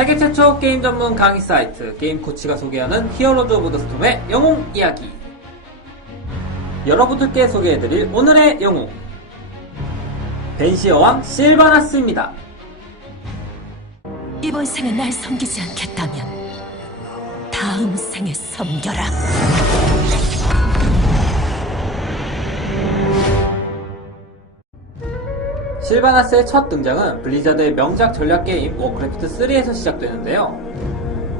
세계 최초 게임 전문 강의 사이트 게임 코치가 소개하는 히어로즈 오브 더 스톰의 영웅 이야기. 여러분들께 소개해드릴 오늘의 영웅. 벤시 여왕 실바나스입니다. 이번 생에 날 섬기지 않겠다면 다음 생에 섬겨라. 실바나스의 첫 등장은 블리자드의 명작 전략 게임 워크래프트 3에서 시작되는데요.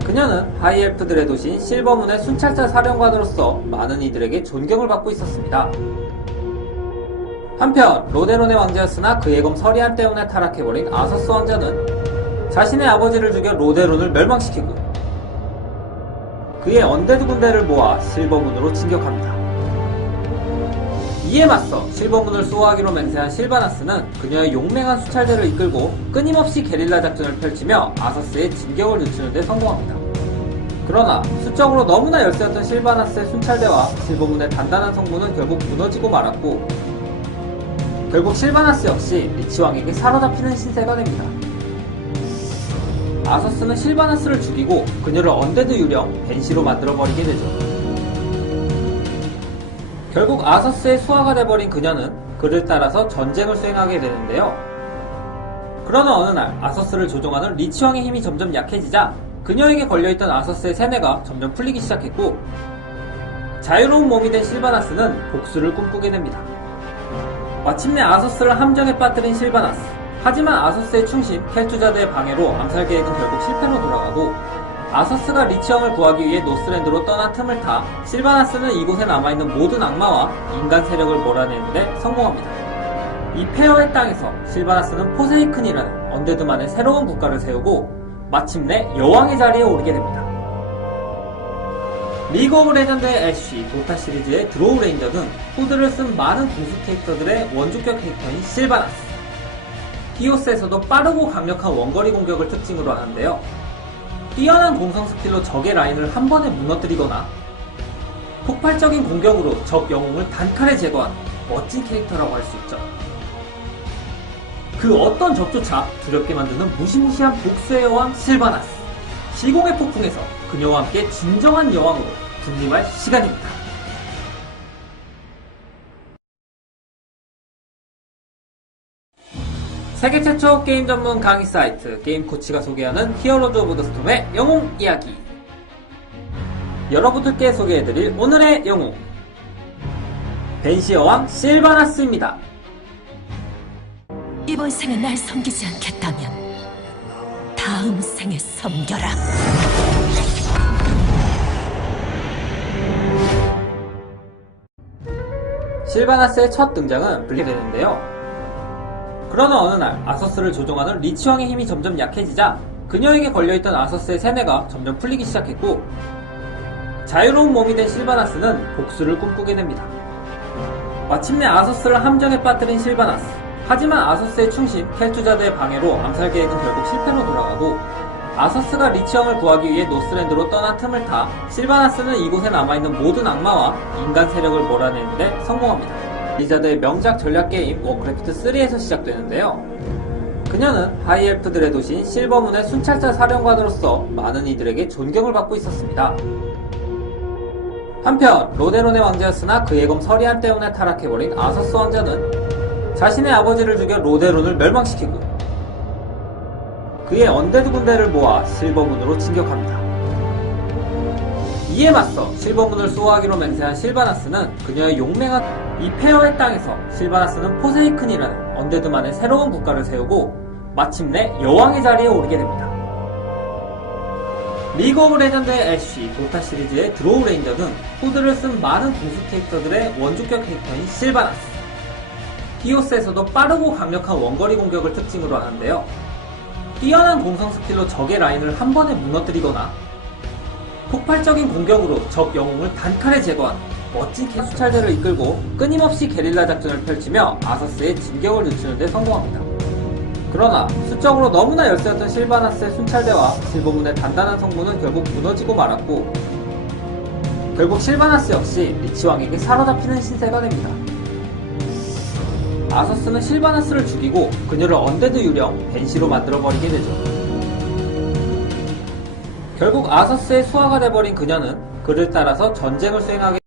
그녀는 하이엘프들의 도시인 실버문의 순찰자 사령관으로서 많은 이들에게 존경을 받고 있었습니다. 한편 로데론의 왕자였으나 그의 검 서리안 때문에 타락해버린 아서스 왕자는 자신의 아버지를 죽여 로데론을 멸망시키고 그의 언데드 군대를 모아 실버문으로 진격합니다. 이에 맞서 실버문을 수호하기로 맹세한 실바나스는 그녀의 용맹한 수찰대를 이끌고 끊임없이 게릴라 작전을 펼치며 아서스의 진격을 늦추는 데 성공합니다. 그러나 수적으로 너무나 열세였던 실바나스의 순찰대와 실버문의 단단한 성문은 결국 무너지고 말았고 결국 실바나스 역시 리치왕에게 사로잡히는 신세가 됩니다. 아서스는 실바나스를 죽이고 그녀를 언데드 유령 벤시로 만들어버리게 되죠. 결국 아서스의 수하가 돼버린 그녀는 그를 따라서 전쟁을 수행하게 되는데요. 그러나 어느 날 아서스를 조종하는 리치왕의 힘이 점점 약해지자 그녀에게 걸려있던 아서스의 세뇌가 점점 풀리기 시작했고 자유로운 몸이 된 실바나스는 복수를 꿈꾸게 됩니다. 마침내 아서스를 함정에 빠뜨린 실바나스. 하지만 아서스의 충신 켈투자드의 방해로 암살 계획은 결국 실패로 돌아가고 아서스가 리치왕을 구하기 위해 노스랜드로 떠난 틈을 타 실바나스는 이곳에 남아있는 모든 악마와 인간 세력을 몰아내는데 성공합니다. 이 페어의 땅에서 실바나스는 포세이큰이라는 언데드만의 새로운 국가를 세우고 마침내 여왕의 자리에 오르게 됩니다. 리그 오브 레전드의 애쉬, 도타 시리즈의 드로우 레인저 등 후드를 쓴 많은 공수 캐릭터들의 원조격 캐릭터인 실바나스. 히오스에서도 빠르고 강력한 원거리 공격을 특징으로 하는데요. 뛰어난 공성 스킬로 적의 라인을 한 번에 무너뜨리거나 폭발적인 공격으로 적 영웅을 단칼에 제거한 멋진 캐릭터라고 할 수 있죠. 그 어떤 적조차 두렵게 만드는 무시무시한 복수의 여왕 실바나스. 시공의 폭풍에서 그녀와 함께 진정한 여왕으로 군림할 시간입니다. 세계 최초 게임 전문 강의 사이트 게임 코치가 소개하는 히어로즈 오브 더 스톰의 영웅 이야기. 여러분들께 소개해드릴 오늘의 영웅. 벤시 여왕 실바나스입니다. 이번 생에 날 섬기지 않겠다면 다음 생에 섬겨라. 실바나스의 첫 등장은 블리 되는데요. 그러나 어느 날 아서스를 조종하는 리치왕의 힘이 점점 약해지자 그녀에게 걸려있던 아서스의 세뇌가 점점 풀리기 시작했고 자유로운 몸이 된 실바나스는 복수를 꿈꾸게 됩니다. 마침내 아서스를 함정에 빠뜨린 실바나스. 하지만 아서스의 충신 켈투자드의 방해로 암살 계획은 결국 실패로 돌아가고 아서스가 리치왕을 구하기 위해 노스랜드로 떠난 틈을 타 실바나스는 이곳에 남아있는 모든 악마와 인간 세력을 몰아내는데 성공합니다. 리자드의 명작 전략 게임 워크래프트 3에서 시작되는데요. 그녀는 하이엘프들의 도시인 실버문의 순찰자 사령관으로서 많은 이들에게 존경을 받고 있었습니다. 한편 로데론의 왕자였으나 그의 검 서리안 때문에 타락해버린 아서스 왕자는 자신의 아버지를 죽여 로데론을 멸망시키고 그의 언데드 군대를 모아 실버문으로 진격합니다. 이에 맞서 실버문을 수호하기로 맹세한 실바나스는 그녀의 용맹한 이 페어의 땅에서 실바나스는 포세이큰이라는 언데드만의 새로운 국가를 세우고 마침내 여왕의 자리에 오르게 됩니다. 리그 오브 레전드의 애쉬, 도타 시리즈의 드로우 레인저 등 후드를 쓴 많은 공수 캐릭터들의 원조격 캐릭터인 실바나스. 히오스에서도 빠르고 강력한 원거리 공격을 특징으로 하는데요. 뛰어난 공성 스킬로 적의 라인을 한 번에 무너뜨리거나 폭발적인 공격으로 적 영웅을 단칼에 제거한 멋진 캐 수찰대를 이끌고 끊임없이 게릴라 작전을 펼치며 아서스의 진격을 늦추는 데 성공합니다. 그러나 수적으로 너무나 열세였던 실바나스의 순찰대와 실버문의 단단한 성문은 결국 무너지고 말았고 결국 실바나스 역시 리치왕에게 사로잡히는 신세가 됩니다. 아서스는 실바나스를 죽이고 그녀를 언데드 유령 벤시로 만들어버리게 되죠. 결국 아서스의 수하가 돼버린 그녀는 그를 따라서 전쟁을 수행하게